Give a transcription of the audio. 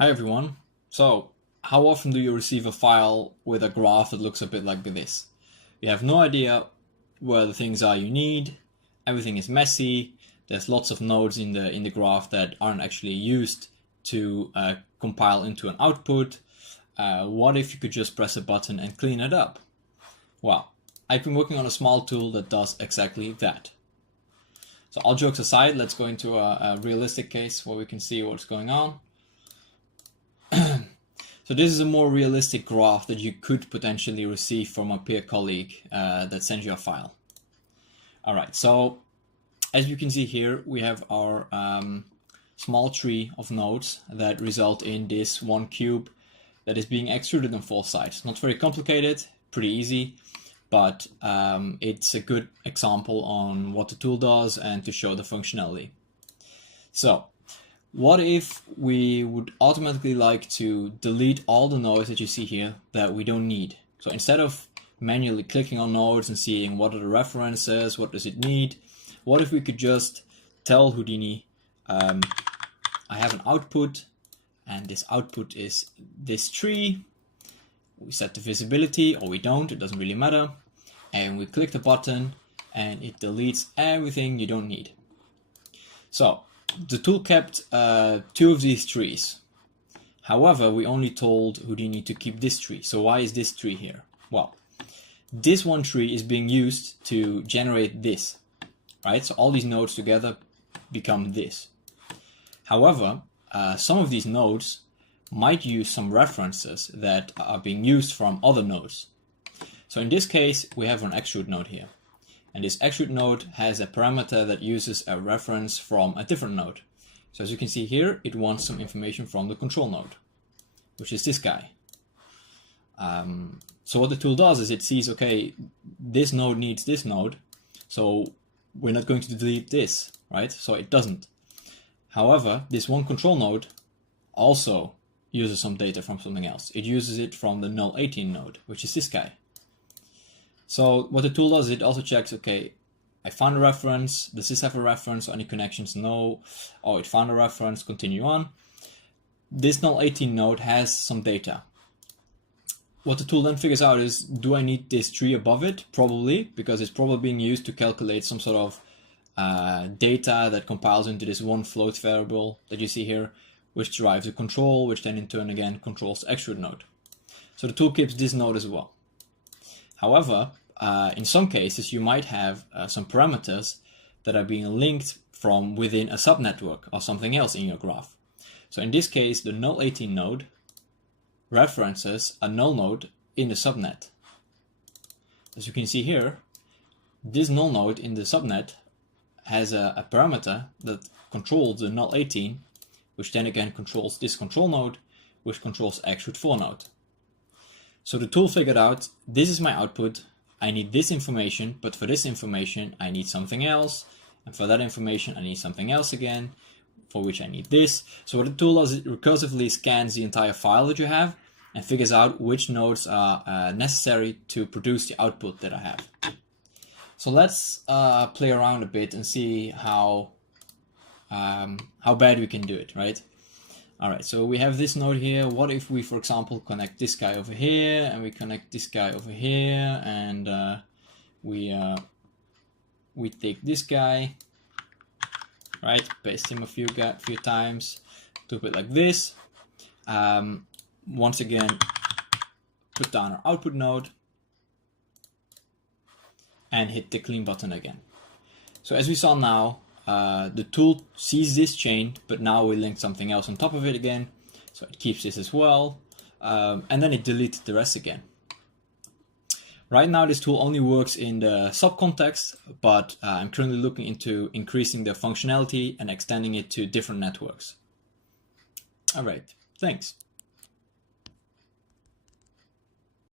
Hi everyone. So, how often do you receive a file with a graph that looks a bit like this? You have no idea where the things are you need, everything is messy, there's lots of nodes in the graph that aren't actually used to compile into an output. What if you could just press a button and clean it up? Well, I've been working on a small tool that does exactly that. So all jokes aside, let's go into a realistic case where we can see what's going on. So this is a more realistic graph that you could potentially receive from a peer colleague that sends you a file. All right, so as you can see here, we have our small tree of nodes that result in this one cube that is being extruded on 4 sides. Not very complicated, pretty easy, but it's a good example on what the tool does and to show the functionality. So what if we would automatically like to delete all the nodes that you see here that we don't need? So instead of manually clicking on nodes and seeing what are the references, what does it need, what if we could just tell Houdini, I have an output and this output is this tree. We set the visibility, or we don't, it doesn't really matter. And we click the button and it deletes everything you don't need. So the tool kept 2 of these trees. However, we only told Houdini to keep this tree. So why is this tree here? Well, this one tree is being used to generate this, right? So all these nodes together become this. However, some of these nodes might use some references that are being used from other nodes. So in this case, we have an extrude node here. And this extrude node has a parameter that uses a reference from a different node. So as you can see here, it wants some information from the control node, which is this guy. So what the tool does is it sees, okay, this node needs this node, so we're not going to delete this, right? So it doesn't. However, this one control node also uses some data from something else. It uses it from the null 18 node, which is this guy. So what the tool does, it also checks, okay, I found a reference, does this have a reference, or any connections? No. Oh, it found a reference, continue on. This null 18 node has some data. What the tool then figures out is, do I need this tree above it? Probably, because it's probably being used to calculate some sort of data that compiles into this one float variable that you see here, which derives a control, which then in turn again controls the extrude node. So the tool keeps this node as well. However, in some cases, you might have some parameters that are being linked from within a subnetwork or something else in your graph. So in this case, the null 18 node references a null node in the subnet. As you can see here, this null node in the subnet has a parameter that controls the null 18, which then again controls this control node, which controls extrude 4 node. So the tool figured out, this is my output, I need this information, but for this information I need something else, and for that information I need something else again, for which I need this. So what the tool does, it recursively scans the entire file that you have and figures out which nodes are necessary to produce the output that I have. So let's play around a bit and see how bad we can do it, right? All right, so we have this node here. What if we, for example, connect this guy over here, and we connect this guy over here, and we take this guy, right? Paste him a few times, do it like this. Once again, put down our output node, and hit the clean button again. So as we saw now, the tool sees this chain, but now we link something else on top of it again. So it keeps this as well. And then it deletes the rest again. Right now, this tool only works in the sub context, but I'm currently looking into increasing the functionality and extending it to different networks. All right, thanks.